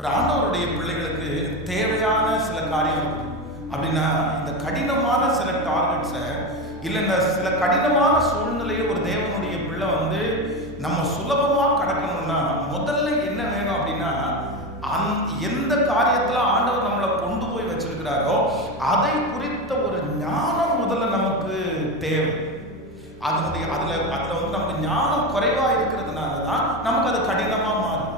ஒரு ஆண்டவருடைய பிள்ளைகளுக்கு தேவையான சில காரியம் இருக்கு. அப்படின்னா இந்த கடினமான சில டார்கெட்ஸை இல்லைன்னா சில கடினமான சூழ்நிலையை ஒரு தேவனுடைய பிள்ளை நம்ம சுலபமாக கடக்கணும்னா முதல்ல என்ன வேணும் அப்படின்னா எந்த காரியத்துல ஆண்டவர் நம்மளை கொண்டு போய் வச்சிருக்கிறாரோ அதை குறித்த ஒரு ஞானம் முதல்ல நமக்கு தேவை. அதுல நமக்கு ஞானம் குறைவா இருக்கிறதுனால தான் நமக்கு அது கடினமா மாறும்.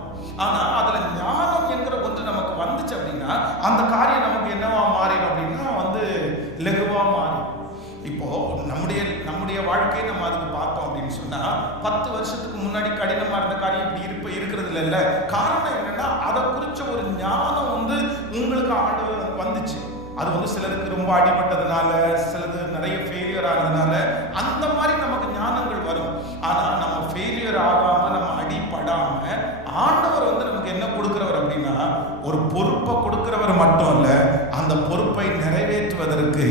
ஆனா அதுல ஞானம் என்கிற ஒன்று நமக்கு வந்துச்சு அப்படின்னா அந்த காரியம் நமக்கு என்னவா மாறிடும் அப்படின்னா லெகுவா மாறும். இப்போ நம்முடைய வாழ்க்கையை நம்ம அதுக்கு பார்த்தோம் அப்படின்னு சொன்னா 10 வருஷத்துக்கு முன்னாடி கடினமா இருந்த காரியம் இப்படி இருக்கிறது இல்ல. காரணம் என்னன்னா அதை குறிச்ச ஒரு ஞானம் உங்களுக்கு ஆண்டவர் வந்துச்சு. அது சிலருக்கு ரொம்ப அடிபட்டதுனால, சிலது நிறைய ஃபெயிலியர் ஆனதுனால அந்த மாதிரி நமக்கு ஞானங்கள் வரும். ஆனா நம்ம ஃபெயிலியர் ஆகாம, நம்ம அடிபடாம ஆண்டவர் நமக்கு என்ன கொடுக்கிறவர் அப்படின்னா ஒரு பொறுப்பை கொடுக்கிறவர் மட்டும் இல்ல, அந்த பொறுப்பை நிறைவேற்றுவதற்கு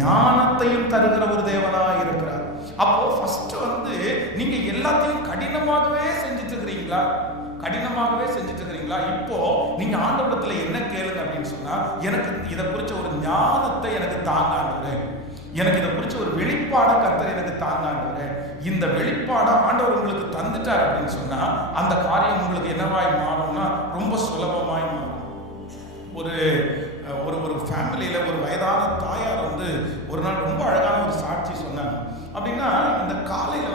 ஞானத்தையும் தருகிற ஒரு தேவனா இருக்கிறார். அப்போ ஃபர்ஸ்ட் நீங்க எல்லாத்தையும் கடினமாகவே செஞ்சுட்டு இருக்கிறீங்களா? இப்போ நீங்க ஆண்டவரிடத்துல என்ன கேளுங்க அப்படின்னு சொன்னா, எனக்கு இதை குறிச்ச ஒரு ஞானத்தை எனக்கு தாங்காண்டவரே, எனக்கு இதை குறிச்ச ஒரு வெளிப்பாட கர்த்தர் எனக்கு தாங்காண்டவரே. இந்த வெளிப்பாட ஆண்டவர் உங்களுக்கு தந்துட்டார் அப்படின்னு சொன்னா அந்த காரியம் உங்களுக்கு என்னவாய் மாறும்னா ரொம்ப சுலபமாய் மாறும். ஒரு ஒரு ஃபேமிலியில ஒரு வயதான தாயார் ஒரு நாள் ரொம்ப அழகான ஒரு சாட்சி சொன்னாங்க. அப்படின்னா இந்த காலையில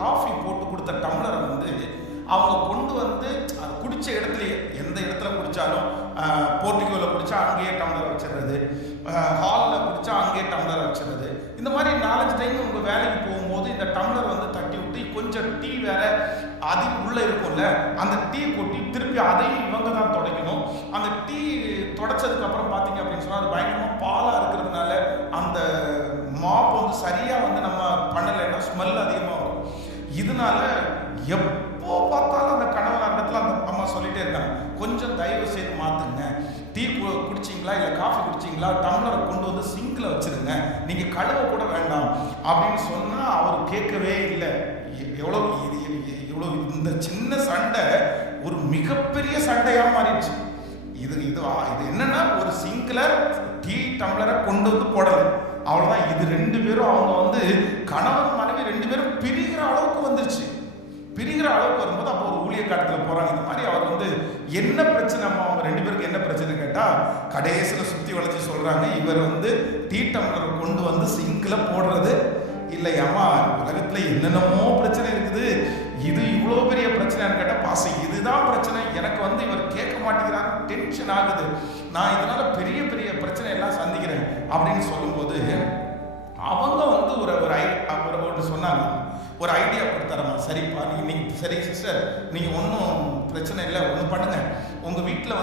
காஃபி போட்டு கொடுத்த டம்ளரை அவங்க கொண்டு அது குடிச்ச இடத்துலயே, எந்த இடத்துல குடிச்சாலும் போர்ட்டிகோல குடிச்சா அங்கேயே டம்ளர் வச்சிடுறது, ஹாலில் குடிச்சா அங்கேயே டம்ளர் வச்சிடுறது. இந்த மாதிரி 4-5 டைம் உங்க வேலைக்கு போகும்போது இந்த டம்ளர் தட்டி விட்டு கொஞ்சம் டீ வேற அது உள்ள இருக்கும்ல, அந்த டீ கொட்டி திருப்பி அதையும் இவங்க தான் துடைக்கணும். அந்த டீ துடைச்சதுக்கு அப்புறம் பார்த்தீங்க அப்படின்னு சொன்னா அது பயங்கரமா பாலா இருக்கிறதுனால அந்த மாப் சரியா நம்ம பண்ணலைன்னா ஸ்மெல் அதிகமாக வரும். இதனால எப்போ பார்த்தாலும் அந்த கணவன் இடத்துல அந்த அம்மா சொல்லிட்டே இருக்காங்க, கொஞ்சம் தயவு செய்து மாத்துங்க, டீ குடிச்சிங்களா இல்லை காஃபி குடிச்சிங்களா டம்ளரை கொண்டு சிங்கில் வச்சிருங்க, நீங்க கழுவ கூட வேண்டாம் அப்படின்னு சொன்னா அவர் கேட்கவே இல்லை. எவ்வளவு இந்த சின்ன சண்டை ஒரு மிகப்பெரிய சண்டையா மாறிடுச்சு. இது என்னன்னா ஒரு சிங்கில டீ டம்ளரை கொண்டு போடல, அவ்வளவுதான். இது 2 பேரும் அவங்க கணவன் மனைவி 2 பேரும் பிரிகிற அளவுக்கு வந்துருச்சு. பிரிகிற அளவுக்கு வரும்போது அப்போ ஒரு ஊழியக்காரத்தில் போறாங்க. இந்த மாதிரி அவர் என்ன பிரச்சனை, அவங்க 2 பேருக்கு என்ன பிரச்சனை கேட்டா கடைசியில் சுத்தி வளைச்சு சொல்றாங்க, இவர் டீ டம்ளர் கொண்டு சிங்க்ல போடுறது இல்லையாமா, உலகத்துல என்னென்னமோ பிரச்சனை இருக்குது, இது இவ்வளோ பெரிய பிரச்சனைன்னு கேட்டா பாச இதுதான் பிரச்சனை, எனக்கு இவர் கேட்க மாட்டேங்கிறாங்க, டென்ஷன் ஆகுது, நான் இதனால பெரிய பெரிய பிரச்சனை எல்லாம் சந்திக்கிறேன் அப்படின்னு சொல்லும்போது அவங்க ஒரு சொன்னாங்க, ஒரு ஐடியா கொடுத்தாரம்மா. சரிப்பா, நீங்க சரி சிஸ்டர், நீங்க ஒன்றும் பிரச்சனை இல்லை, ஒன்றும் பண்ணுங்க, உங்க வீட்டில்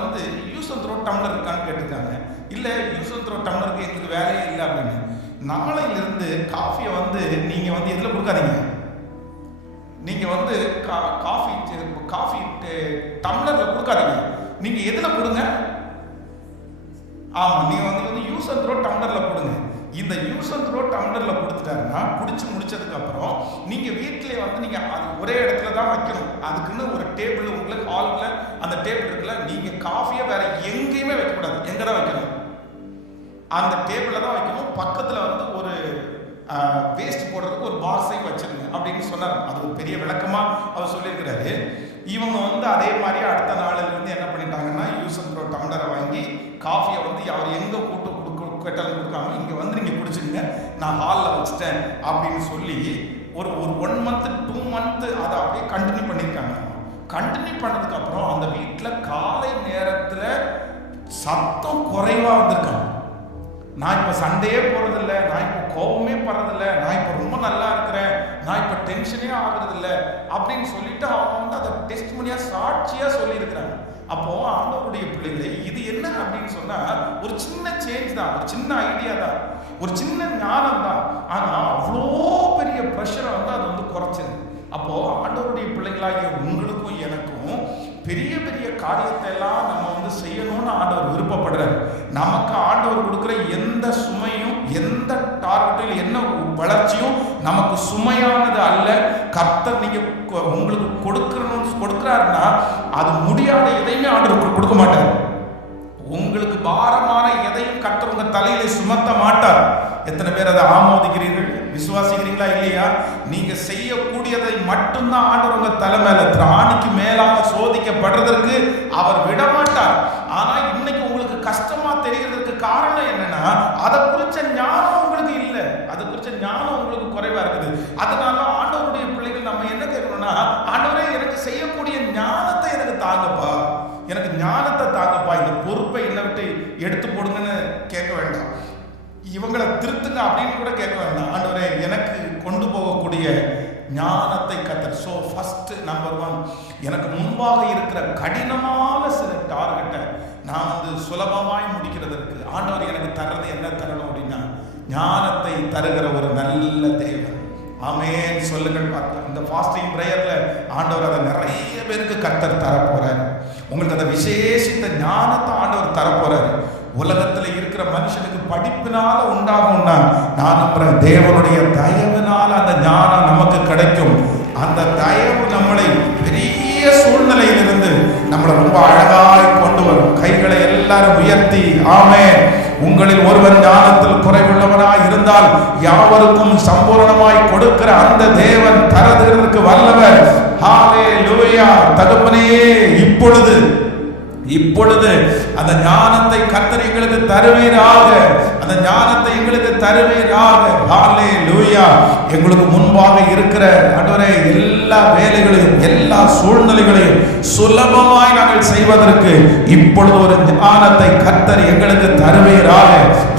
யூஸ் அண்ட் த்ரோ டம்ளர் இருக்கான்னு கேட்டிருக்காங்க. இல்லை, யூஸ் அண்ட் த்ரோ டம்ளருக்கு எங்களுக்கு வேலையே இல்லை அப்படின்னு. நாளையிலிருந்து காஃபியை நீங்க எதில் கொடுக்காதீங்க, நீங்க காஃபி டம்ளர்ல கொடுக்காதீங்க, நீங்க எதுல கொடுங்க, ஆமா நீங்க யூஸ் அண்ட் த்ரோ டம்ளர்ல கொடுங்க. இந்த யூஸ் அண்ட் த்ரோ டம்ளர்ல கொடுத்துட்டாருன்னா குடிச்சு முடிச்சதுக்கு அப்புறம் நீங்க வீட்டிலே நீங்க அது ஒரே இடத்துல தான் வைக்கணும். அதுக்குன்னு ஒரு டேபிள் உங்களுக்கு ஹால்ல அந்த டேபிள் இருக்குல்ல, நீங்க காஃபியை வேற எங்கேயுமே வைக்கக்கூடாது. எங்க தான் வைக்கணும்? அந்த டேபிள்ல தான் வைக்கணும். பக்கத்துல ஒரு வேஸ்ட் போடுறதுக்கு ஒரு பாக்ஸை வச்சிருங்க அப்படின்னு சொன்னார். அது ஒரு பெரிய விளக்கமா அவர் சொல்லியிருக்கிறாரு. இவங்க அதே மாதிரி அடுத்த நாளில இருந்து என்ன பண்ணிட்டாங்கன்னா யூஸ் அண்ட் த்ரோ டம்ளரை வாங்கி காஃபியை அவர் எங்க கூட்டு கெட்டல் கொடுக்காம இங்க நீங்க குடிச்சுங்க, நான் ஹாலில் வச்சுட்டேன் அப்படின்னு சொல்லி ஒரு 1 month 2 month அதை அப்படியே கண்டினியூ பண்ணியிருக்காங்க. கண்டினியூ பண்ணதுக்கு அப்புறம் அந்த வீட்டில் காலை நேரத்துல சத்தம் குறைவா வந்திருக்காங்க. நான் இப்போ சண்டையே போறதில்லை, நான் இப்போ கோபமே படுறதில்ல, நான் இப்போ ரொம்ப நல்லா இருக்கிறேன், நான் இப்போ டென்ஷனே ஆகுறதில்ல அப்படின்னு சொல்லிட்டு அவங்க அதை டெஸ்ட் பண்ணியா சாட்சியா சொல்லி இருக்கிறாங்க. அப்போ ஆண்டவருடைய பிள்ளைகளை இது என்ன அப்படின்னு சொன்னா ஒரு சின்ன சேஞ்ச் தான், ஒரு சின்ன ஐடியா தான், ஒரு சின்ன ஞானம் தான். ஆனா அவ்வளோ பெரிய ப்ரெஷரை அது குறைச்சது. அப்போ ஆண்டவருடைய பிள்ளைகளாகிய உங்களுக்கும் எனக்கும் பெரிய பெரிய காரியத்தை எல்லாம் நம்ம செய்யணும்னு ஆண்டவர் விருப்பப்படுறாரு. நமக்கு ஆண்டவர் கொடுக்குற எந்த சுமையும் எந்த டார்கெட்டும் என்ன வளர்ச்சியும் நமக்கு சுமையானது அல்ல. கர்த்தர் நீங்க உங்களுக்கு கொடுக்கிறாருன்னா அது முடியாத எதையுமே ஆண்டவர் கொடுக்க மாட்டார். உங்களுக்கு பாரமான எதையும் கர்த்தர் உங்க தலையில சுமத்த மாட்டார். எத்தனை பேர் அதை ஆமோதிக்கிறீர்கள், விசுவாசிக்கிறீங்களா இல்லையா? நீங்க செய்யக்கூடியதை மட்டும்தான் ஆண்டவர் உங்க தலை மேல திராணிக்கு மேலாக சோதிக்கப்படுறதற்கு அவர் விட மாட்டார். ஆனா இன்னைக்கு உங்களுக்கு கஷ்டமா தெரியறதுக்கு காரணம் என்னன்னா, அதை குறிச்ச ஞானம் உங்களுக்கு இல்லை, அதை குறிச்ச ஞானம் உங்களுக்கு குறைவா இருக்குது. அதனால ஆண்டவருடைய பிள்ளைகள் நம்ம என்ன கேட்கணும்னா, ஆண்டவரே எனக்கு செய்யக்கூடிய ஞானத்தை எனக்கு தாங்கப்பா, எனக்கு ஞானத்தை தாங்கப்பா, இந்த பொறுப்பை என்னை விட்டு எடுத்து போடுங்கன்னு கேட்க வேண்டாம், இவங்களை திருத்துங்க அப்படின்னு கூட கேட்க வேண்டாம். ஆண்டவரே எனக்கு கொண்டு போகக்கூடிய ஞானத்தை கத்தர். ஸோ ஃபர்ஸ்ட் நம்பர் 1, எனக்கு முன்பாக இருக்கிற கடினமான சில டார்கெட்டை நான் சுலபமாய் முடிக்கிறதற்கு ஆண்டவர் எனக்கு தர்றது என்ன தரணும் அப்படின்னா, ஞானத்தை தருகிற ஒரு நல்ல தேவன். ஆமென் சொல்லுங்கள் பார்க்கலாம். இந்த ஃபாஸ்டிங் பிரேயர்ல ஆண்டவர் அதை நிறைய பேருக்கு கர்த்தர் தரப்போறாரு. உங்களுக்கு அதை விசேஷித்த ஞானத்தை ஆண்டவர் தரப்போறாரு. உலகத்துல இருக்கிற மனுஷனுக்கு படிப்பினால உண்டாகும்னா, நான் நம்புறேன் தேவனுடைய தயவினால அந்த ஞானம் நமக்கு கிடைக்கும். அந்த தயவு நம்மளை பெரிய சூழ்நிலையிலிருந்து நம்மளை ரொம்ப அழகாய் கொண்டு வரும். கைகளை எல்லாரும் உயர்த்தி ஆமென். உங்களில் ஒருவன் ஞானத்தில் குறைவுள்ளவனாய் இருந்தால் யாவருக்கும் சம்பூரணமாய் கொடுக்கிற அந்த தேவன் தரதுக்கு வல்லவர். ஹalleluya. தகப்பனே, இப்பொழுது அந்த ஞானத்தை கர்த்தர் எங்களுக்கு தருவீராக, அந்த ஞானத்தை எங்களுக்கு தருவீராக. ஹalleluya. எங்களுக்கு முன்பாக இருக்கிற ஆண்டவரே எல்லா வேலைகளையும் எல்லா சூழ்நிலைகளையும் சுலபமாய் நாங்கள் செய்வதற்கு இப்பொழுது ஒரு ஞானத்தை கர்த்தர் எங்களுக்கு தருவீராக.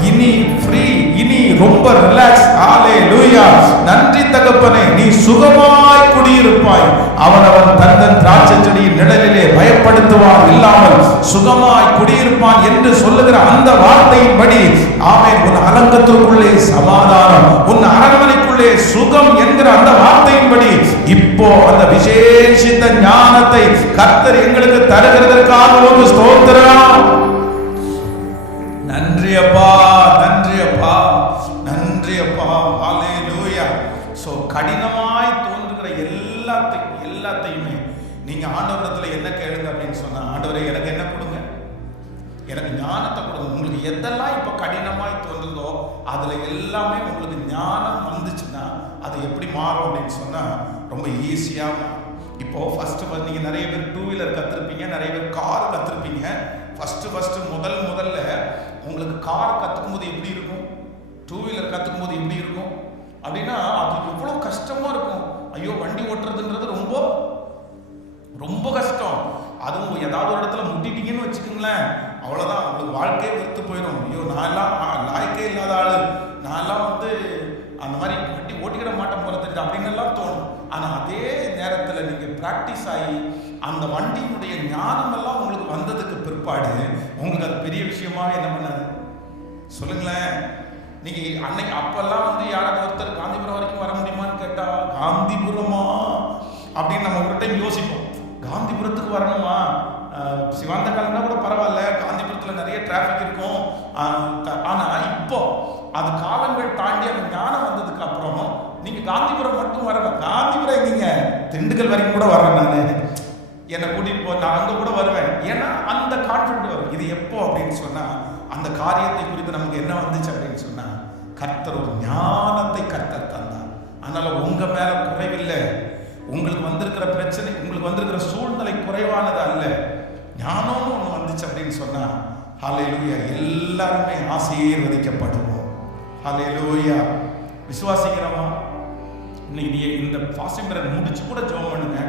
இனி ஃப்ரீ, இனி ரொம்ப ரிலாக்ஸ். ஹalleluya. நன்றி தகப்பனே, நீ சுகமாய் குடியிருப்பாய். அவன் தந்தன் திராட்சை செடியின் நிழலிலே பயப்படுத்துவான் இல்லாமல் சுகமாய் குடியிருப்பான் என்று சொல்லுகிற அந்த வார்த்தையின்படி ஆமென். உன் அலங்கத்திற்குள்ளே சமாதானம், உன் அரண்மனைக்குள்ளே சுகம் என்கிற அந்த வார்த்தையின்படி இப்போ அந்த விசேஷித்த ஞானத்தை கர்த்தர் எங்களுக்கு தருகிறதற்காக ஒரு ஸ்தோத்திரம். நன்றி அப்பா, நன்றி அப்பா, நன்றி அப்பா. ஹalleluya. சோ கடினமாய் தோன்றுகிற எல்லாத்தையுமே நீங்க ஆண்டவரிடத்துல என்ன கேளுங்க அப்படின்னு சொன்னா, ஆண்டவரே எனக்கு என்ன கொடுங்க, எனக்கு ஞானத்தை கொடுங்க. உங்களுக்கு எதெல்லாம் இப்ப கடினமாய் தோன்றுதோ அதுல எல்லாமே உங்களுக்கு ஞானம் வந்துச்சுன்னா அது எப்படி மாறும் அப்படின்னு சொன்னா ரொம்ப ஈஸியா. இப்போ ஃபர்ஸ்ட் நீங்க நிறைய பேர் 2 வீலர் கத்துருப்பீங்க, நிறைய பேர் கார் கத்துருப்பீங்க. ஃபர்ஸ்ட் முதல்ல உங்களுக்கு கார் கத்துக்கும் போது எப்படி இருக்கும், 2 வீலர் கத்துக்கும் போது எப்படி இருக்கும் அப்படின்னா, அது எவ்வளவு கஷ்டமா இருக்கும். ஐயோ, வண்டி ஓட்டுறதுன்றது ரொம்ப ரொம்ப கஷ்டம். அதுவும் ஏதாவது ஒரு இடத்துல முட்டிட்டீங்கன்னு வச்சுக்கோங்களேன், அவ்வளோதான், உங்களுக்கு வாழ்க்கையே வெறுத்து போயிடும். ஐயோ, நான் எல்லாம் லாய்க்கே இல்லாத ஆளு, நான் எல்லாம் அந்த மாதிரி வண்டி ஓட்டிக்கிட மாட்டேன் போல தெரியுது அப்படின்னு எல்லாம் தோணும். ஆனால் அதே நேரத்தில் நீங்கள் ப்ராக்டிஸ் ஆகி அந்த வண்டியினுடைய ஞானம் எல்லாம் உங்களுக்கு வந்ததுக்கு பிற்பாடு உங்களுக்கு அது பெரிய விஷயமாக என்ன பண்ணாது சொல்லுங்களேன். நீங்கள் அன்னைக்கு அப்பெல்லாம் யாராவது ஒருத்தர் காந்திபுரம் வரைக்கும் வர முடியுமான்னு கேட்டால், காந்திபுரமா அப்படின்னு நம்ம ஒரு டைம் யோசிப்போம். காந்திபுரத்துக்கு வரணுமா, சிவாந்த காலம்னா கூட பரவாயில்ல, காந்திபுரத்தில் நிறைய டிராஃபிக் இருக்கும். ஆனால் இப்போ அது காலங்கள் தாண்டி அந்த ஞானம் வந்ததுக்கு அப்புறம் நீங்கள் காந்திபுரம் மட்டும் வரணும். காந்திபுரம் எங்கீங்க, திண்டுக்கல் வரைக்கும் கூட வரேன், நான் என்னை கூட்டிகிட்டு போ, நான் அங்கே கூட வருவேன். ஏன்னா அந்த கான்ஃபிடென்ட் வரும். இது எப்போ அப்படின்னு சொன்னால், அந்த காரியத்தை குறித்து நமக்கு என்ன வந்துச்சு அப்படின்னு சொன்னால், கர்த்தர் ஒரு ஞானத்தை கர்த்தர் தந்தார். அதனால உங்க மேல குறைவில்லை, உங்களுக்கு வந்திருக்கிற பிரச்சனை, உங்களுக்கு வந்திருக்கிற சூழ்நிலை குறைவானது அல்ல. ஞானம்னு ஒன்று வந்துச்சு அப்படின்னு சொன்னா, ஹalleluya, எல்லாருமே ஆசீர்வதிக்கப்படுவோம். ஹalleluya. விசுவாசிக்கிறோமா? இன்னைக்கு இந்த ஃபாஸ்டிங் பிரேயர் முடிச்சு கூட ஜெபம் பண்ணுங்க.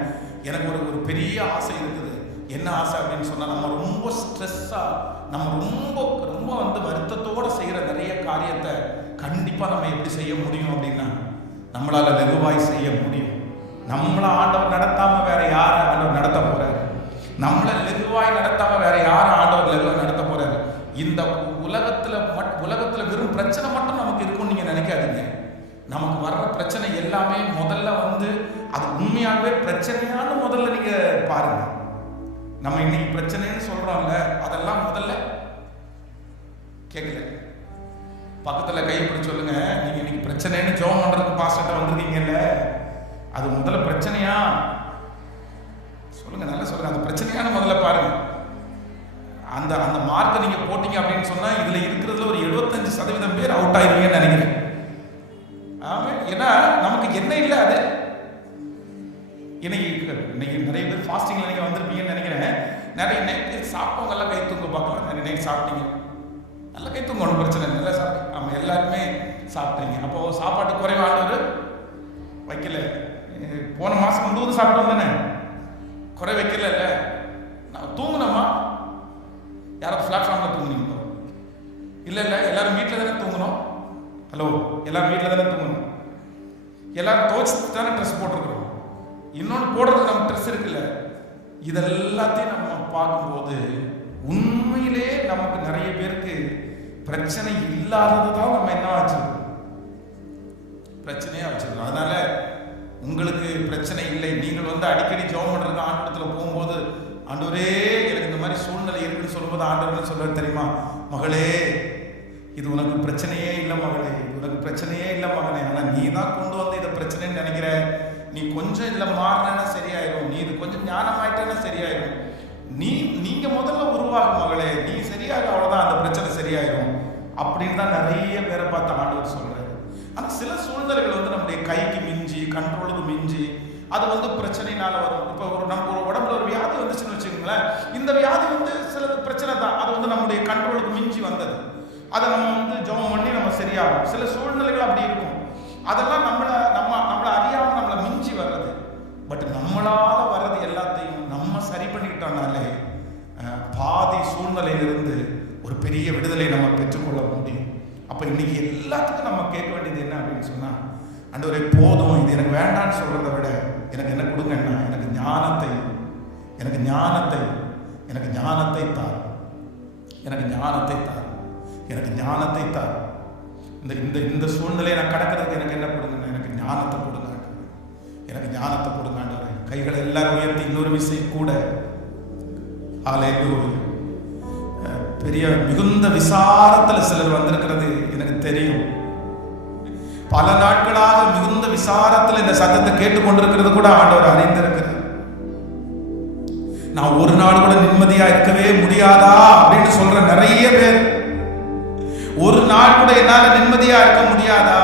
எனக்கு ஒரு பெரிய ஆசை இருக்குது. என்ன ஆசை அப்படின்னு சொன்னா, நம்ம ரொம்ப ஸ்ட்ரெஸ்ஸா, நம்ம ரொம்ப வருத்தத்தோட செய்யற நிறைய காரியத்தை கண்டிப்பா நம்ம எப்படி செய்ய முடியும் அப்படின்னா, நம்மளால லகுவாய் செய்ய முடியும். நம்மள ஆண்டவர் நடத்தாம வேற யார ஆண்டவர் நடத்த போறாரு? நம்மள லகுவாய் நடத்தாம வேற யார ஆண்டவர் லகுவாய் நடத்த போறாரு? இந்த உலகத்துல வெறும் பிரச்சனை மட்டும் நமக்கு இருக்கும்னு நீங்க நினைக்காதீங்க. நமக்கு வர்ற பிரச்சனை எல்லாமே முதல்ல அது உண்மையாகவே பிரச்சனையானு முதல்ல நீங்க பாருங்க. நம்ம இன்னைக்கு பிரச்சனைன்னு சொல்றோம்ல, அதெல்லாம் முதல்ல கேட்கல. பக்கத்துல கைப்பிடி சொல்லுங்க, நீங்க இன்னைக்கு பிரச்சனைன்னு ஜெபம் பண்றதுக்கு பாஸ்டர்ட்ட வந்திருக்கீங்கல்ல, அது முதல்ல பிரச்சனையா? சொல்லுங்க, நல்லா சொல்லுங்க. அது பிரச்சனையான முதல்ல பாருங்க. அந்த அந்த மார்க்கை நீங்க போட்டீங்க அப்படின்னு சொன்னா இதுல இருக்கிறதுல ஒரு 75% பேர் அவுட் ஆயிருவீங்கன்னு நினைக்கிறேன். ஆமா, ஏன்னா நமக்கு என்ன இல்லை. அது இன்னைக்கு நிறைய பேர் ஃபாஸ்டிங்ல நீங்க வந்திருப்பீங்கன்னு நினைக்கிறேன். நிறைய நைட்டு சாப்பிட்டவங்க எல்லாம் கை தூங்க பார்க்கலாம். நிறைய நைட் சாப்பிட்டீங்க, நல்லா கை தூங்க, ஒன்றும் பிரச்சனை இல்லை, நல்லா சாப்பிட்டீங்க. ஆமாம், எல்லாருமே சாப்பிட்டீங்க. அப்போ சாப்பாட்டு குறைவானவர் வைக்கல. போன மாசம் முழுவதும் சாப்பிட்டோம் தானே, குறை வைக்கல. இல்லை நான் தூங்கினோமா? யாராவது பிளாட்ஃபார்ம்ல தூங்குனீங்களோ? இல்லை இல்லை, எல்லாரும் வீட்டில் தானே தூங்கணும். ஹலோ, எல்லாரும் வீட்டில் தானே தூங்கணும். எல்லாரும் துவைச்சு தானே ட்ரெஸ் போட்டிருக்கிறோம். இன்னொன்று போடுறதுக்கு நம்ம ட்ரெஸ் இருக்குல்ல. இதெல்லாத்தையும் நம்ம பார்க்கும்போது உண்மையிலே நமக்கு நிறைய பேருக்கு பிரச்சனை இல்லாததுதான் நம்ம என்ன வச்சிருக்கோம், பிரச்சனையா வச்சிருக்கோம். அதனால உங்களுக்கு பிரச்சனை இல்லை. நீங்கள் அடிக்கடி ஜெபம் பண்றது ஆண்டவரத்துல போகும்போது, ஆண்டவரே எனக்கு இந்த மாதிரி சூழ்நிலை இருக்குன்னு சொல்லும்போது ஆண்டவர் சொல்றது தெரியுமா? மகளே, இது உனக்கு பிரச்சனையே இல்லை மகளே, இது உனக்கு பிரச்சனையே இல்லை மகனே. ஆனா நீ தான் கொண்டு வந்து இதை பிரச்சனைன்னு நினைக்கிற. நீ கொஞ்சம் இதுல மாறினா சரியாயிரும், நீ இது கொஞ்சம் ஞானமாயிட்டா சரியாயிரும். நீங்க முதல்ல உருவாகும் மகளே, நீ சரியாக, அவ்வளவுதான், அந்த பிரச்சனை சரியாயிரும் அப்படின்னு தான் நிறைய பேரை பார்த்து ஆண்டவர் சொல்றாரு. ஆனா சில சூழ்நிலைகள் நம்முடைய கைக்கு மிஞ்சி, கண்ட்ரோலுக்கு மிஞ்சி, அது பிரச்சனைனால வரும். இப்போ நம்ம ஒரு உடம்புல ஒரு வியாதி வந்துச்சுன்னு வச்சுக்கோங்களேன். இந்த வியாதி சில பிரச்சனை தான், அது நம்முடைய கண்ட்ரோலுக்கு மிஞ்சி வந்தது. அதை நம்ம ஜெபம் பண்ணி நம்ம சரியாகும். சில சூழ்நிலைகள் அப்படி இருக்கும். அதெல்லாம் நம்மளை அறியாம நம்மளை மிஞ்சி வர்றது. பட் நம்மளால வர்றது எல்லாத்தையும் நம்ம சரி பண்ணிக்கிட்டோம்னாலே பாதி சூழ்நிலையிலிருந்து ஒரு பெரிய விடுதலை நம்ம பெற்றுக்கொள்ள முடியும். அப்ப இன்னைக்கு எல்லாத்துக்கும் நம்ம கேட்க வேண்டியது என்ன அப்படின்னு சொன்னா, ஆண்டவரே போதும், இது எனக்கு வேண்டான்னு சொல்றதை விட எனக்கு என்ன கொடுங்கன்னா, எனக்கு ஞானத்தை தார், எனக்கு ஞானத்தை தார், எனக்கு ஞானத்தை தார். இந்த சூழ்நிலையை நான் கடக்கிறதுக்கு எனக்கு என்ன கொடுங்க? எனக்கு ஞானத்தை கொடுங்க, எனக்கு ஞானத்தை கொடுங்க. கைகளை எல்லாரும் உயர்த்தி இன்னொரு விஷயம் கூட, பெரிய மிகுந்த விசாரத்துல சிலர் வந்திருக்கிறது எனக்கு தெரியும். பல நாட்களாக மிகுந்த விசாரத்துல இந்த சத்தத்தை கேட்டுக்கொண்டிருக்கிறது கூட ஆண்டவர் அறிந்திருக்கிறார். நான் ஒரு நாள் கூட நிம்மதியா இருக்கவே முடியாதா அப்படின்னு சொல்ற நிறைய பேர், ஒரு நாள் கூட என்னால நிம்மதியா இருக்க முடியாதா?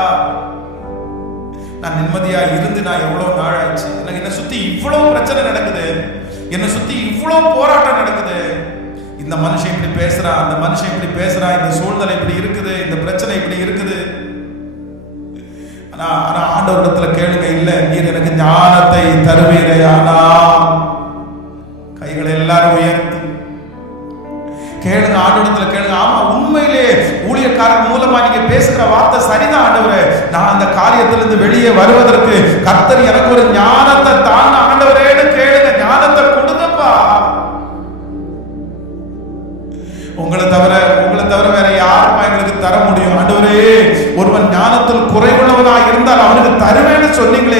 நான் நிம்மதியா இருந்து நான் எவ்வளவு நாள் ஆச்சு. எனக்கு என்ன சுத்தி இவ்வளவு பிரச்சனை நடக்குது, என்னை சுத்தி இவ்வளவு போராட்டம் நடக்குது. இந்த மனுஷன் இப்படி பேசுறான், அந்த மனுஷன் இப்படி பேசுறான், இந்த சூழ்நிலை இப்படி இருக்குது, இந்த பிரச்சனை இப்படி இருக்குது. ஆனா ஆண்டவரிடத்துல கேளுங்க, இல்ல நீர் எனக்கு ஞானத்தை தருவீரே. ஆனா கைகளை எல்லாரும் உயர்த்தி கேளுங்க, ஆண்டவரிடத்துல கேளுங்க. ஆமா, உண்மையிலே ஊழியக்காரர் மூலமா நீங்க பேசுகிற வார்த்தை சரிதான் ஆண்டவரே. நான் அந்த காரியத்திலிருந்து வெளியே வருவதற்கு கர்த்தர் எனக்கு ஒரு ஞானத்தை தாங்க ஆண்டவரேன்னு கேளுங்க. ஞானத்தை கொடுங்கப்பா. உங்களை தவிர வேற யாருமா எங்களுக்கு தர முடியும்? ஆண்டவரே, ஒருவன் ஞானத்தில் குறைவுள்ளவனாக இருந்தால் அவனுக்கு தருவேன்னு சொன்னீங்களே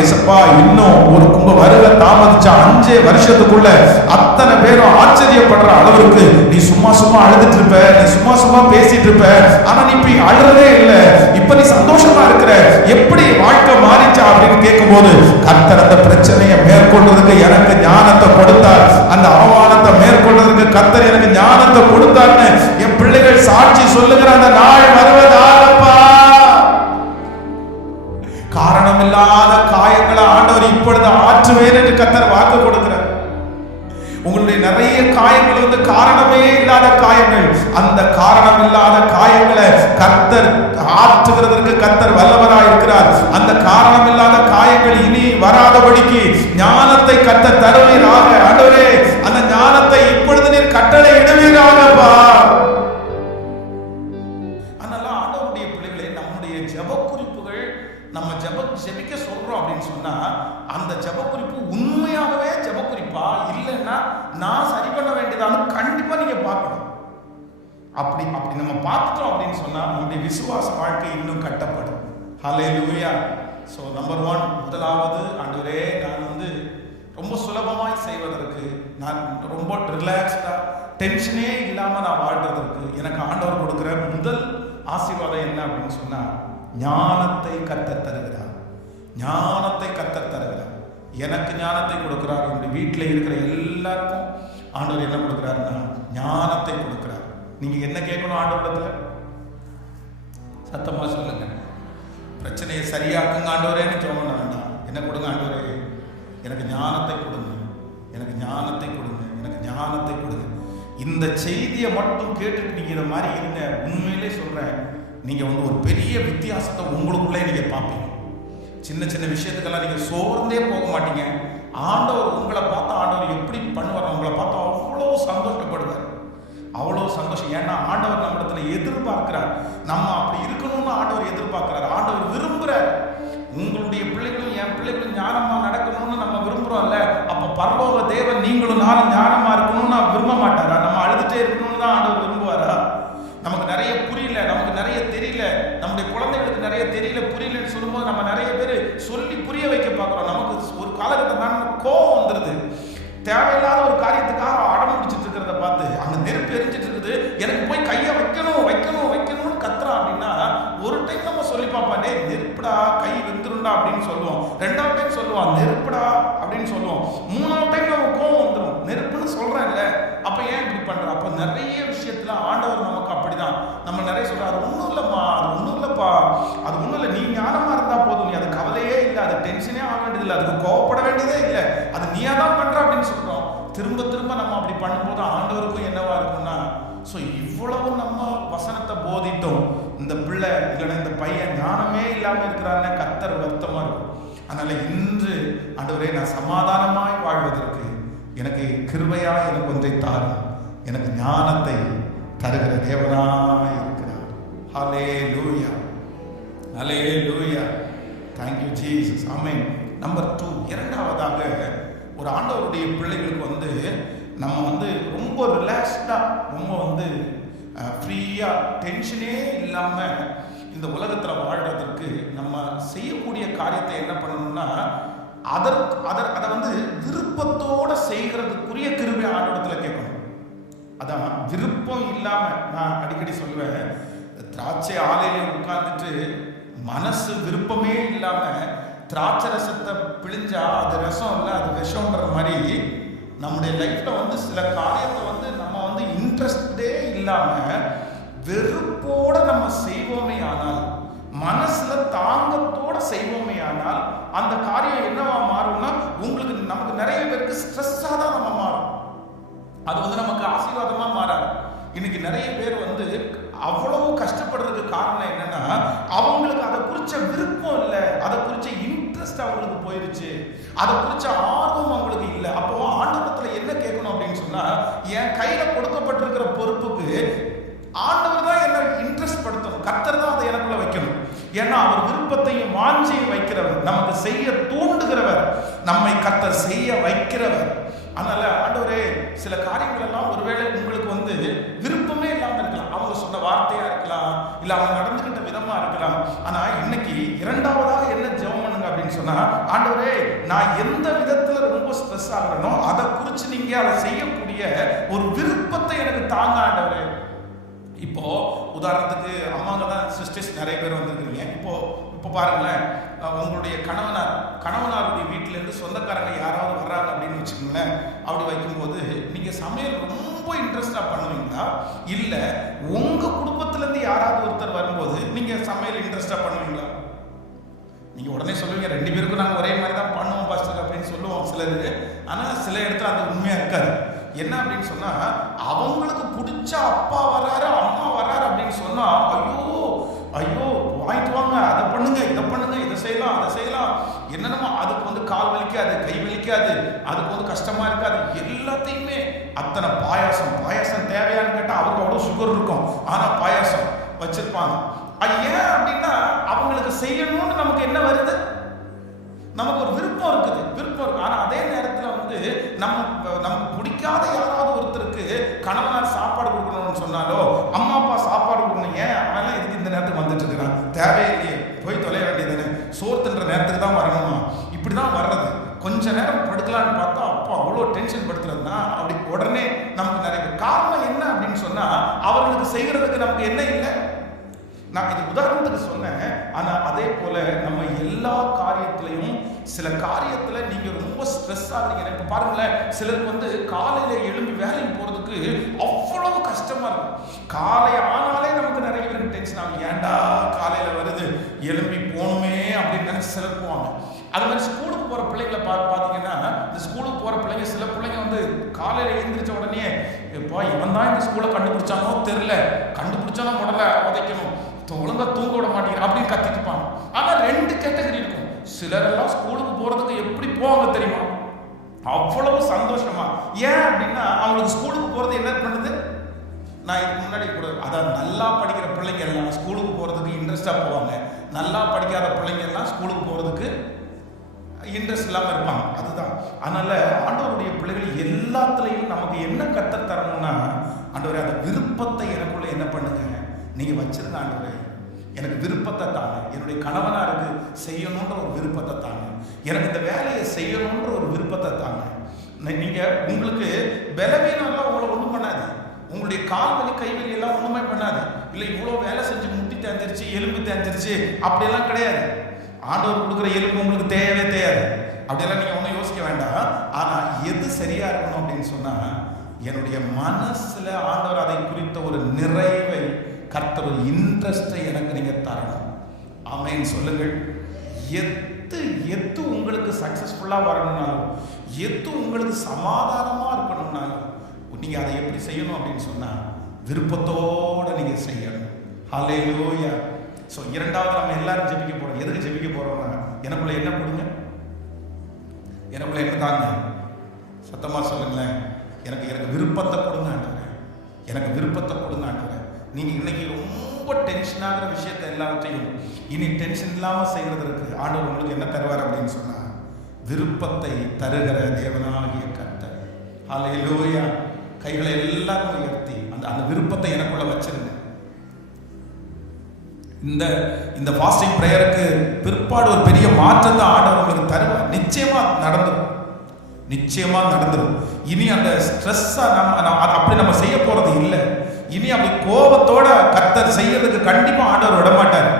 ஏசப்பா. இன்னும் ஒரு கும்ப வருக தாமதிச்சா 5 வருஷத்துக்குள்ள அத்தனை பேரும் ஆச்சரியப்படுற அளவுக்கு நீ சும்மா அழுதுட்டு இருப்ப, நீ சும்மா பேசிட்டு இருப்ப. ஆனா நீ இப்ப அழுறதே இல்லை, இப்ப நீ சந்தோஷமா இருக்கிற. எப்படி வாழ்க்கை மாறிச்சா அப்படின்னு கேட்கும் போது, கர்த்தர் அந்த பிரச்சனையை மேற்கொள்றதுக்கு எனக்கு ஞானத்தை கொடுத்தார். அந்த அவமானத்தை மேற்கொள்றதுக்கு கர்த்தர் எனக்கு ஞானத்தை கொடுத்தார்னு என் பிள்ளைகள் சாட்சி சொல்லுகிற அந்த நாள் வருவதாகப்பா. காரணமில்லாத காயங்களை ஆண்டவர் இப்பொழுது ஆற்றுவேன் என்று கர்த்தர் வாக்கு கொடுக்கிறார். உங்களுடைய நிறைய காயங்கள் காரணமே இல்லாத காயங்கள். அந்த காரணம் இல்லாத காயங்களை கர்த்தர் ஆற்றுகிறதற்கு கர்த்தர் வல்லவராய் இருக்கிறார். அந்த காரணம் இல்லாத காயங்கள் இனி வராதபடிக்கு ஞானத்தை கர்த்தர் தருவீராக. ஆண்டவரே, அந்த ஞானத்தை இப்பொழுது நீர் கட்டளை இடுவீராகப்பா. அதனால ஆண்டவருடைய பிள்ளைகளே, நம்முடைய ஜெப குறிப்புகள் நம்ம ஜெபிக்க சொல்றோம் அப்படின்னு சொன்னா, அந்த ஜெப குறிப்பு உண்மையாகவே ஜெப குறிப்பா இல்லைன்னா நான் சரி பண்ண வேண்டியதானு கண்டிப்பா நீங்க பார்க்கணும். அப்படி நம்ம பார்த்துட்டோம் அப்படின்னு சொன்னா நம்முடைய விசுவாச வாழ்க்கை இன்னும் கட்டப்படும். ஹல்லேலூயா. ஸோ நம்பர் 1, முதலாவது, ஆண்டவரே நான் ரொம்ப சுலபமாய் செய்வதற்கு, நான் ரொம்ப ரிலாக்ஸ்டா டென்ஷனே இல்லாம நான் வாழ்றதற்கு எனக்கு ஆண்டவர் கொடுக்கிற முதல் ஆசீர்வாதம் என்ன அப்படின்னு சொன்னா, ஞானத்தை கர்த்தர் தருகிறார். ஞானத்தை கர்த்தர் தருகிறார். எனக்கு ஞானத்தை கொடுக்கிறார். என்னுடைய வீட்டில் இருக்கிற எல்லாருக்கும் ஆண்டவர் என்ன கொடுக்கிறாருன்னா ஞானத்தை கொடுக்கிறார். நீங்க என்ன கேட்கணும் ஆண்டவரிடத்துல? சத்தமா சொல்லுங்க. பிரச்சனையை சரியாக்குங்க ஆண்டவரேன்னு சொல்ல வேண்டாம். என்ன கொடுங்க ஆண்டவரே? எனக்கு ஞானத்தை கொடுங்க, எனக்கு ஞானத்தை கொடுங்க, எனக்கு ஞானத்தை கொடுங்க. இந்த செய்தியை மட்டும் கேட்டுட்டு நீங்க இதை மாதிரி இருங்க. உண்மையிலே சொல்றேன், நீங்க ஒரு பெரிய வித்தியாசத்தை உங்களுக்குள்ளே நீங்க பார்ப்பீங்க. சின்ன சின்ன விஷயத்துக்கெல்லாம் நீங்க சோர்ந்தே போக மாட்டீங்க. ஆண்டவர் உங்களை பார்த்தா ஆண்டவர் எப்படி பண்ணுவார்? உங்களை பார்த்தா அவ்வளோ சந்தோஷப்படுவார், அவ்வளோ சந்தோஷம். ஏன்னா ஆண்டவர் நம்மிடத்துல எதிர்பார்க்கிறார். நம்ம அப்படி இருக்கணும்னு ஆண்டவர் எதிர்பார்க்கிறார். ஆண்டவர் விரும்புகிறார். உங்களுடைய பிள்ளைகளும் என் பிள்ளைகளும் ஞானமா நடக்கணும்னு நம்ம விரும்புறோம்ல. அப்ப பரலோக தேவன் நீங்களும் நானும் ஞானமா இருக்கணும்னு விரும்ப மாட்டாரா? நம்ம அழுதுட்டே இருக்கணும்னு தான் ஆண்டவர் விரும்புவாரா? நமக்கு நிறைய புரியல, நமக்கு நிறைய தெரியல, நம்முடைய குழந்தைகளுக்கு நிறைய தெரியல, புரியலன்னு சொல்லும்போது நம்ம நிறைய பேர் சொல்லி புரிய வைக்க பார்க்குறோம். நமக்கு ஒரு காலகட்டம் கோபம் வந்துடுது. தேவையில்லாத ஒரு காரியத்துக்காக அடம் முடிச்சுட்டு இருக்கிறத பார்த்து அங்க நெருப்பு எரிஞ்சிட்டு இருக்குது, எனக்கு போய் கையை வைக்கணும் வைக்கணும் வைக்கணும்னு கத்துறான் அப்படின்னா ஒரு டைம் நம்ம சொல்லி பார்ப்பாண்டே நெருப்புடா கை வெந்துருண்டா அப்படின்னு சொல்லுவோம். ரெண்டாவது டைம் சொல்லுவான் நெருப்புடா அப்படின்னு சொல்லுவோம். மூணாவது டைம் நம்ம கோவம் வந்துடும், நெருப்புன்னு சொல்றேன்ல. அப்ப ஏன் இப்படி பண்ற? அப்ப நிறைய விஷயத்துல ஆண்டவர் நமக்கு அப்படிதான். நம்ம நிறைய சொல்றோம், அது ஒன்றும் இல்லைம்மா, அது ஒன்றும் இல்லைப்பா, அது ஒன்றும் இல்லை, நீ ஞானமா இருந்தா போதும், நீ அது கவலையே இல்லை, அது டென்ஷனே ஆக வேண்டியதில்லை, அதுக்கு கோவப்பட வேண்டியதே இல்லை, அது நீயா தான் பண்ற அப்படின்னு சொல்றோம். திரும்ப திரும்ப நம்ம அப்படி பண்ணும்போது ஆண்டவருக்கும் என்னவா இருக்கும்னா, ஸோ இவ்வளவு நம்ம வசனத்தை போதிட்டோம், இந்த பிள்ளை இல்லைன்னா இந்த பையன் ஞானமே இல்லாமல் இருக்கிறாருன்னா கர்த்தர் வருத்தமா இருக்கும். அதனால இன்று ஆண்டவரே நான் சமாதானமாய் வாழ்வதற்கு எனக்கு கிருபையா எனக்கு ஒன்றை தாரும், எனக்கு ஞானத்தை தருகிற தேவனாய் இருக்கிறார். Hallelujah, hallelujah, thank you Jesus, amen. Number 2, இரண்டாவதாக ஒரு ஆண்டவருடைய பிள்ளைகளுக்கு நம்ம ரொம்ப ரிலாக்ஸ்டா, ரொம்ப ஃப்ரீயா, டென்ஷனே இல்லாம இந்த உலகத்துல வாழ்றதற்கு நம்ம செய்யக்கூடிய காரியத்தை என்ன பண்ணணும்னா, அதை விருப்பத்தோட செய்கிறதுக்குரிய கிருபை ஆண்டவரிடத்துல கேட்கணும். அதான் விருப்பம் இல்லாம, நான் அடிக்கடி சொல்லுவேன், திராட்சை ஆலையில உட்கார்ந்துட்டு மனசு விருப்பமே இல்லாம திராட்சை ரசத்தை பிழிஞ்சா அது ரசம் இல்லை, அது விஷம்ன்ற மாதிரி நம்முடைய லைஃப்ல சில காரியத்தை நம்ம இன்ட்ரெஸ்டே இல்லாம வெறுப்போட நம்ம செய்வோமே ஆனால், மனசுல தாங்கத்தோட செய்வோமே ஆனால், அந்த காரியம் என்னவா மாறும்னா, நமக்கு நிறைய பேருக்கு ஸ்ட்ரெஸ்ஸா தான் நம்ம மாறும். அது நமக்கு ஆசீர்வாதமா மாறாது. இன்னைக்கு நிறைய பேர் அவ்வளவு கஷ்டப்படுறதுக்கு காரணம் என்னன்னா, அவங்களுக்கு அதை குறிச்ச விருப்பம் இல்லை, அதை குறிச்ச இன்ட்ரெஸ்ட் அவங்களுக்கு போயிருச்சு, அதை குறிச்ச ஆர்வம் அவங்களுக்கு இல்லை. அப்போ ஆண்டவரத்துல என்ன கேட்கணும் அப்படின்னு சொன்னா, என் கையில கொடுக்கப்பட்டிருக்கிற பொறுப்புக்கு ஆண்டவர் தான் என்ன இன்ட்ரெஸ்ட் படுத்தணும், கர்த்தர் தான் அதை எனக்குள்ள வைக்கணும். ஏன்னா அவர் விருப்பத்தையும் வாஞ்சையும் வைக்கிறவர், நமக்கு செய்ய தூண்டுகிறவர், நம்மை கர்த்தர் செய்ய வைக்கிறவர். அதனால ஆண்டவரே, சில காரியங்கள் எல்லாம் ஒருவேளை உங்களுக்கு விருப்பமே இல்லாம இருக்கலாம், அவங்க சொன்ன வார்த்தையா இருக்கலாம், இல்ல அவங்க நடந்துகிட்ட விதமா இருக்கலாம். ஆனா இன்னைக்கு இரண்டாவதாக என்ன ஜெபம் பண்ணுங்க அப்படின்னு சொன்னா, ஆண்டவரே நான் எந்த விதத்துல ரொம்ப ஸ்ட்ரெஸ் ஆகிறனோ அதை குறிச்சு நீங்க அதை செய்யக்கூடிய ஒரு விருப்பத்தை எனக்கு தாங்க ஆண்டவரே. இப்போ உதாரணத்துக்கு அம்மாங்க தான் சிஸ்டர்ஸ் நிறைய பேர் வந்திருக்கிறீங்க. இப்போ பாருங்களேன், உங்களுடைய கணவனாருடைய வீட்டிலேருந்து சொந்தக்காரங்க யாராவது வர்றாங்க அப்படின்னு வச்சுக்கோங்களேன். அப்படி வைக்கும்போது நீங்கள் சமையல் ரொம்ப இன்ட்ரெஸ்டாக பண்ணுவீங்களா, இல்லை உங்கள் குடும்பத்திலேருந்து யாராவது ஒருத்தர் வரும்போது நீங்கள் சமையல் இன்ட்ரெஸ்டாக பண்ணுவீங்களா? நீங்கள் உடனே சொல்லுவீங்க, 2 பேருக்கும் நாங்கள் ஒரே மாதிரி தான் பண்ணுவோம் பாஸ்டர் அப்படின்னு சொல்லுவோம் சிலர். ஆனால் சில இடத்துல அது உண்மையாக இருக்காது. என்ன அப்படின்னு சொன்னா, அவங்களுக்கு பிடிச்ச அப்பா வர்றாரு அம்மா வர்றாரு அப்படின்னு சொன்னா, ஐயோ ஐயோ வாங்கிட்டு வாங்க, அதை பண்ணுங்க இதை பண்ணுங்க, இதை செய்யலாம் அதை செய்யலாம், என்னென்னமோ அதுக்கு கால் வலிக்காது, கை வலிக்காது, அதுக்கு கஷ்டமா இருக்காது, எல்லாத்தையுமே அத்தனை பாயாசம் தேவையான்னு கேட்டால் அவருக்கு அவ்வளோ சுகர் இருக்கும், ஆனால் பாயாசம் வச்சிருப்பாங்க. அது ஏன் அப்படின்னா, அவங்களுக்கு செய்யணும்னு நமக்கு என்ன வருது, நமக்கு ஒரு விருப்பம் இருக்கு. ஆனால் அதே நேரத்தில் நமக்கு பிடிக்காத யாராவது ஒருத்தருக்கு கணவனார் சாப்பாடு கொடுக்கணும்னு சொன்னாலோ, அம்மா அப்பா சாப்பாடு கொடுக்கணும், ஏன் அவெல்லாம் எதுக்கு இந்த நேரத்துக்கு வந்துட்டு இருக்கிறான், தேவையில்லையே, போய் தொலைய வேண்டியதுன்னு, சோர்த்துன்ற நேரத்துக்கு தான் வரணுமா, இப்படிதான் வர்றது. கொஞ்ச நேரம் படுக்கலான்னு பார்த்தா அப்பா அவ்வளோ டென்ஷன் படுத்துறதுனா அப்படி உடனே நமக்கு நிறைய காரணம் என்ன அப்படின்னு சொன்னா, அவர்களுக்கு செய்யறதுக்கு நமக்கு என்ன இல்லை, நான் இது உதாரணத்துக்கு சொன்னேன். ஆனா அதே போல நம்ம எல்லா காரியத்திலையும் சில காரியத்துல நீங்க ரொம்ப ஸ்ட்ரெஸ் ஆகுறீங்க. எனக்கு பாருங்களேன், சிலருக்கு வந்து காலையில எழும்பி வேலைக்கு போறதுக்கு அவ்வளவு கஷ்டமா இருக்கும். காலை ஆனாலே நமக்கு நிறைய பேருக்கு டென்ஷன் ஆகும். ஏன்டா காலையில வருது, எழும்பி போகணுமே அப்படின்னு நினைச்சு சிலர் போவாங்க. அது மாதிரி ஸ்கூலுக்கு போற பிள்ளைங்களை பாத்தீங்கன்னா, இந்த ஸ்கூலுக்கு போற பிள்ளைங்க, சில பிள்ளைங்க வந்து காலையில எழுந்திரிச்ச உடனே இப்போ இவன் தான் இந்த ஸ்கூலை கண்டுபிடிச்சானோ தெரியல, கண்டுபிடிச்சாலும் முதல்ல உதைக்கணும், ஒழுங்கா தூங்க விட மாட்டேங்கிற அப்படின்னு கத்திட்டு இருப்பாங்க. ஆனா 2 கேட்டகரி இருக்கும். சிலரெல்லாம் ஸ்கூலுக்கு போறதுக்கு எப்படி போவாங்க தெரியுமா? அவ்வளவு சந்தோஷமா. ஏன் அப்படின்னா அவங்களுக்கு ஸ்கூலுக்கு போறது என்ன பண்ணுது? நான் இதுக்கு முன்னாடி கூட அதான் நல்லா படிக்கிற பிள்ளைங்க எல்லாம் ஸ்கூலுக்கு போறதுக்கு இன்ட்ரெஸ்டா போவாங்க. நல்லா படிக்காத பிள்ளைங்க எல்லாம் ஸ்கூலுக்கு போறதுக்கு இன்ட்ரெஸ்ட் இல்லாம இருப்பாங்க. அதுதான். அதனால ஆண்டவருடைய பிள்ளைகள் எல்லாத்துலயும் நமக்கு என்ன கற்றுத் தரணும்னா, ஆண்டவரே அந்த விருப்பத்தை எனக்குள்ள என்ன பண்ணுங்க நீங்க வச்சிருந்த. ஆண்டவரே எனக்கு விருப்பத்தை தாங்க, என்னுடைய கணவனாருக்கு செய்யணுன்ற ஒரு விருப்பத்தை தாங்க, எனக்கு இந்த வேலையை செய்யணுன்ற ஒரு விருப்பத்தை தாங்க. நீங்க உங்களுக்கு பலவீனம் எல்லாம் உங்களை ஒன்றும் பண்ணாது, உங்களுடைய கால் வலி கை வலி எல்லாம் ஒண்ணுமே பண்ணாது. இல்லை இவ்வளோ வேலை செஞ்சு முட்டி தேஞ்சிருச்சு, எலும்பு தேஞ்சிருச்சு அப்படியெல்லாம் கிடையாது. ஆண்டவர் கொடுக்குற எலும்பு உங்களுக்கு தேயவே தேயாது. அப்படியெல்லாம் நீங்க ஒன்றும் யோசிக்க வேண்டாம். ஆனா எது சரியா இருக்கணும் அப்படின்னு சொன்னா, என்னுடைய மனசுல ஆண்டவர் அதை குறித்த ஒரு நிறைவை, கர்த்தர் ஒரு இன்ட்ரெஸ்டை எனக்கு நீங்க தரணும். ஆமென் சொல்லுங்கள். எது உங்களுக்கு சக்சஸ்ஃபுல்லா வரணும்னாலும், எது உங்களுக்கு சமாதானமா இருக்கணும்னாலும், நீங்க அதை எப்படி செய்யணும் அப்படின்னு சொன்னா, விருப்பத்தோட நீங்க செய்யணும். ஹல்லேலூயா. ஸோ இரண்டாவது நம்ம எல்லாரும் ஜெபிக்க போறோம். எதுக்கு ஜெபிக்க போறோம்னா, எனக்குள்ள என்ன கொடுங்க, எனக்குள்ள என்ன தாங்க, சத்தமா சொல்லுங்களேன். எனக்கு விருப்பத்தை கொடுங்க ஆண்டவரே, எனக்கு விருப்பத்தை கொடுங்க ஆண்டவரே. நீங்க இன்னைக்கு ரொம்ப டென்ஷன் ஆகிற விஷயத்தை எல்லாத்தையும் இனி டென்ஷன் இல்லாம செய்யறதுக்கு ஆண்டவர் உங்களுக்கு என்ன தருவார் அப்படின்னு சொன்னா, விருப்பத்தை தருகிற தேவனாகிய கர்த்தர். ஹல்லேலூயா. கைகளை எல்லாரும் உயர்த்தி அந்த விருப்பத்தை எனக்குள்ள வச்சிருங்க. இந்த ஃபாஸ்டிங் பிரேயருக்கு பிற்பாடு ஒரு பெரிய மாற்றத்தை ஆண்டவர் உங்களுக்கு தருவார். நிச்சயமா நடந்துடும், நிச்சயமா நடந்துடும். இனி அந்த ஸ்ட்ரெஸ்ஸா அப்படி நம்ம செய்ய போறது இல்லை. இனி அப்படி கோபத்தோட கர்த்தர் செய்யறதுக்கு கண்டிப்பா ஆண்டவர் விட மாட்டார்.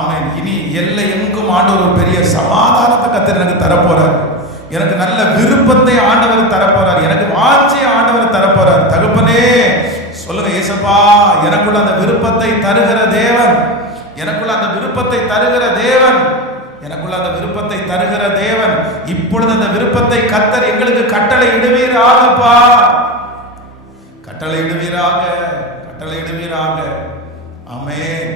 ஆமென். இனி எல்லை எங்கும் ஆண்டவர் ஒரு பெரிய சமாதானத்தை கர்த்தர் எனக்கு தரப்போறார். எனக்கு நல்ல விருப்பத்தை ஆண்டவர் தரப்போறார். எனக்கு வாஞ்சியை ஆண்டவர் தரப்போறார். தகப்பனே சொல்லுங்க, ஏசப்பா எனக்குள்ள அந்த விருப்பத்தை தருகிற தேவன், எனக்குள்ள அந்த விருப்பத்தை தருகிற தேவன், எனக்குள்ள அந்த விருப்பத்தை தருகிற தேவன். இப்பொழுது அந்த விருப்பத்தை கர்த்தர் எங்களுக்கு கட்டளை இடுவீராகப்பா, கட்டளை இடுவீராக, கட்டளை இடுவீராக. ஆமென்.